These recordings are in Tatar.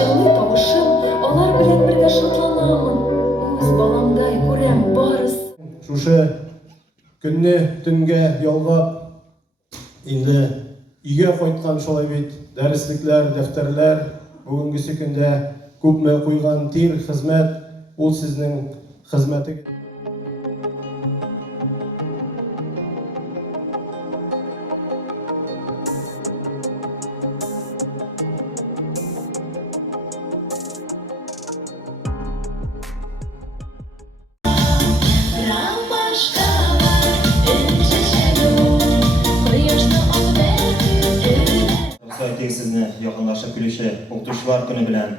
җылы тавышым, алар белән бергә шатланамын. Үз баламдай күрәм барыс. Шушы көнне төнгә ялгап, инде өйгә кайткан шулай бит дәреслекләр, дәфтәрләр, бүгенгесе көндә күпме куйган тир, хезмәт, ул сезнең хезмәтегез. Сезне якынлашып килүче укытучылар көне белән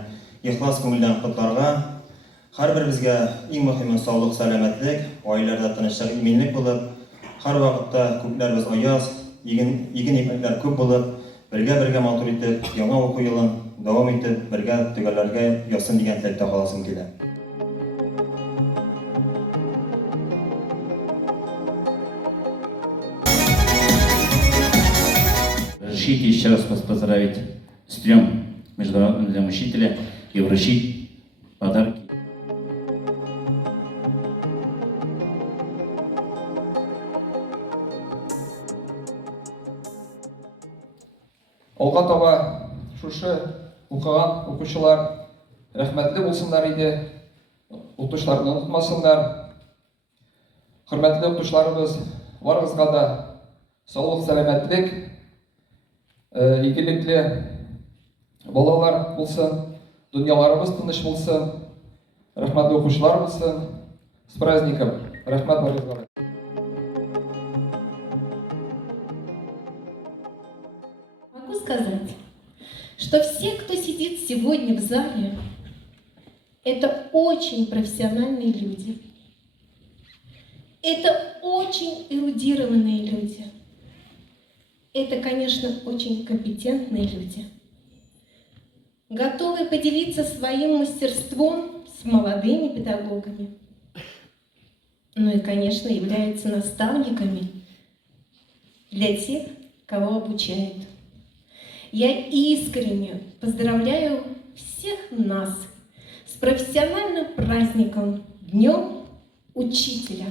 ихлас күңелдән котларга, һәрберебезгә иң мөһиме саулык, сәламәтлек, гаиләдә тынычлык, иминлек булып, һәр вакытта күпләрбез аяз, иген ипмәкләр күп булып, бергә матур итеп, яңа уку елын дәвам итеп, бергә төгәлләргә ясын дигән теләктә каласым килә. Разрешите еще раз вас поздравить с Днем Международным Днем Учителя и вручить подарки. Алга таба шушы укыган укучылар рәхмәтле булсыннар иде, укытучыларны онытмасыннар. Хөрмәтле укытучыларыбыз, барыгызга да саулык, сәламәтлек, игелекле балалар булсын, дөньяларыбыз тыныч булсын, рәхмәтле укучылар булсын. С праздником! Рәхмәт барыгызга. Могу сказать, что все, кто сидит сегодня в зале, это очень профессиональные люди. Это очень эрудированные люди. Это, конечно, очень компетентные люди, готовые поделиться своим мастерством с молодыми педагогами. Ну и, конечно, являются наставниками для тех, кого обучают. Я искренне поздравляю всех нас с профессиональным праздником Днем Учителя.